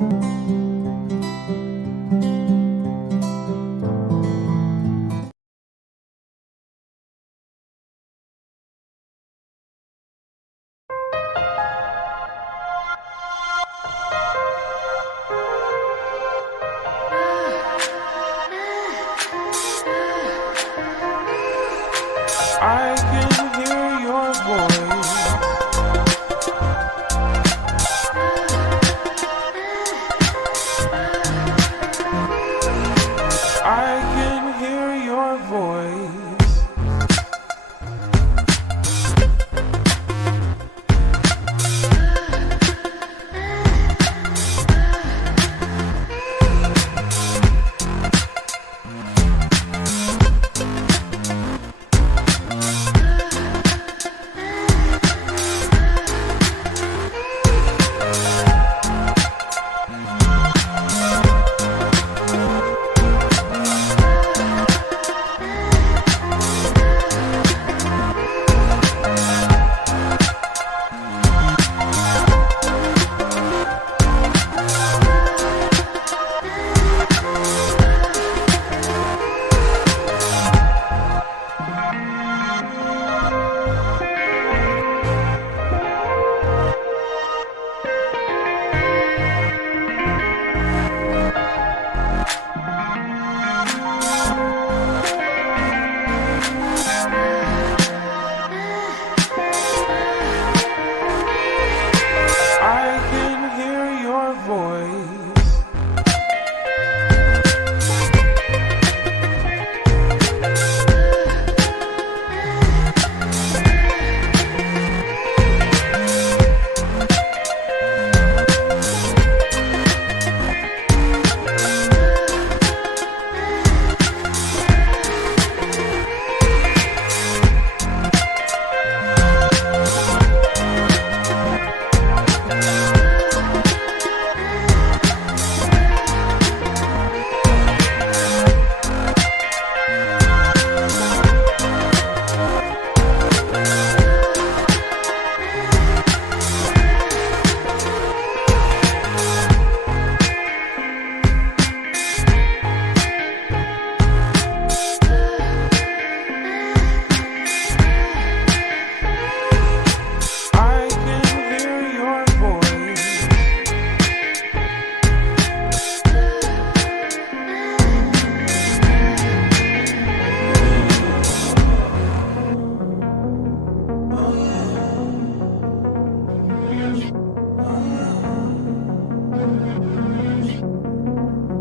I can hear your voice. I can hear your voice.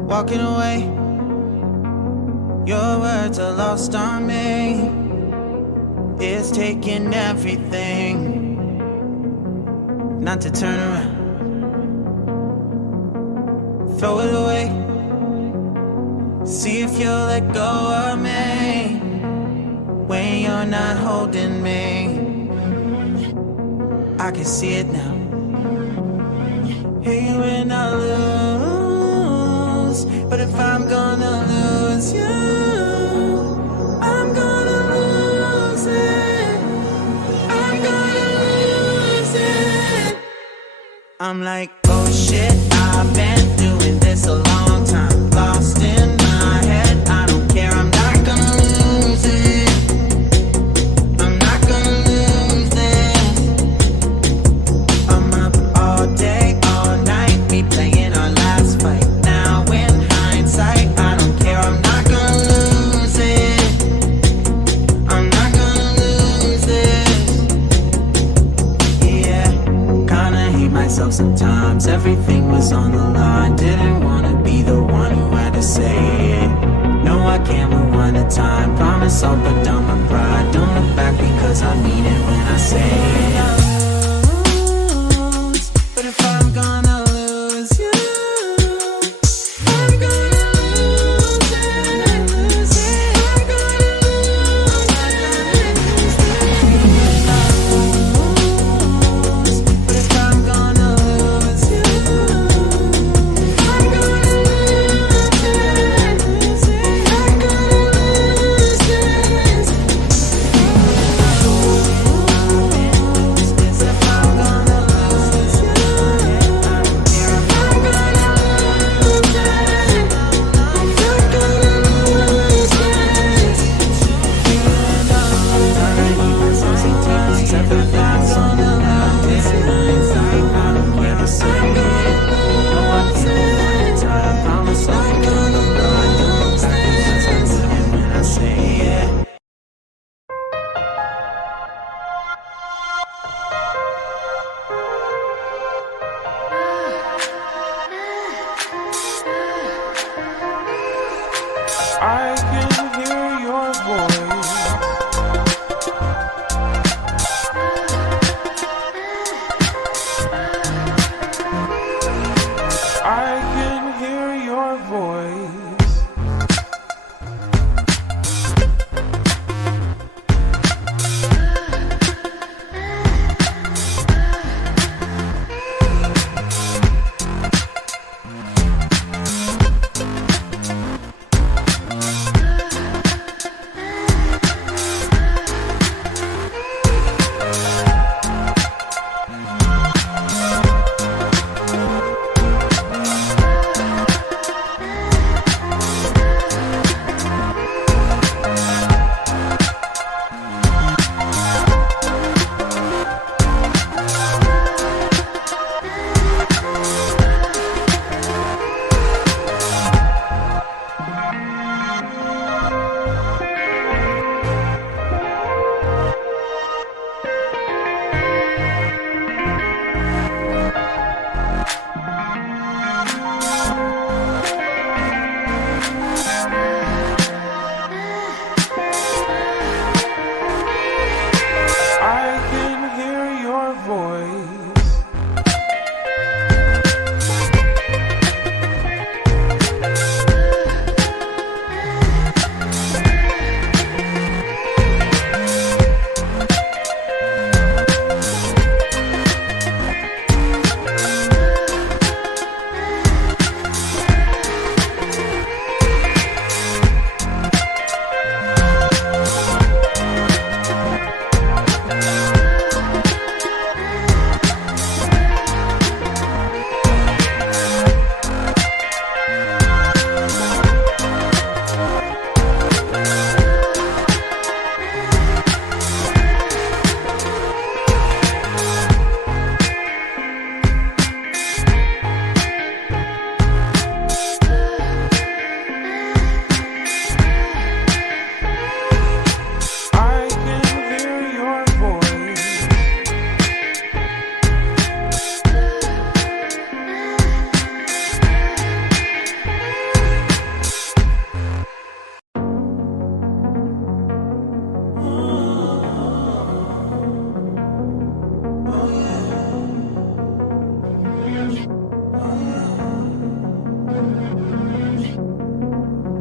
Walking away, your words are lost on me. It's taking everything not to turn around. Throw it away, see if you'll let go of me when you're not holding me. I can see it now. Hey, when I lose, but if I'm gonna lose you, I'm gonna lose it. I'm gonna lose it. I'm like, oh shit, I've been doing this a long time. Lost in my head, I don't care, I'm not gonna lose it. I'm not gonna lose this. I'm up all day, all night, replaying our last fight. Now in hindsight, I don't care, I'm not gonna lose it. I'm not gonna lose this. Yeah, kinda hate myself sometimes. Everything was on the line. Didn't wanna be the one who had to say it. No, I can't move one at a time. Promise I'll put down my pride. Don't look back because I mean it when I say it. But if I'm gonna lose you, I'm gonna lose it. I'm gonna lose it. But if I'm gonna lose you, I'm gonna lose it. I'm gonna lose this.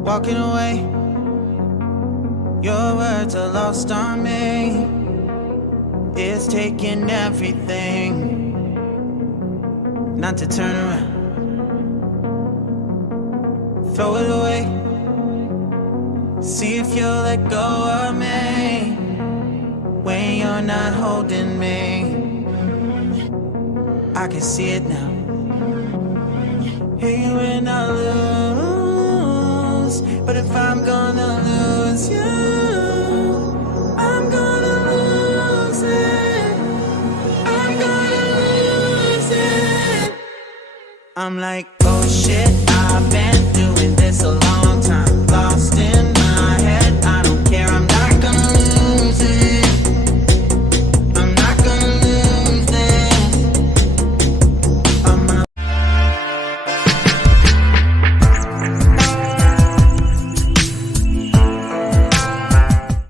walking away. Your words are lost on me. It's taking everything not to turn around. Throw it away. See if you'll let go of me when you're not holding me. I can see it now. Hey, when I lose, but if I'm gonna lose you, I'm gonna lose it. I'm gonna lose it. I'm like, oh shit, I've been doing this a lot.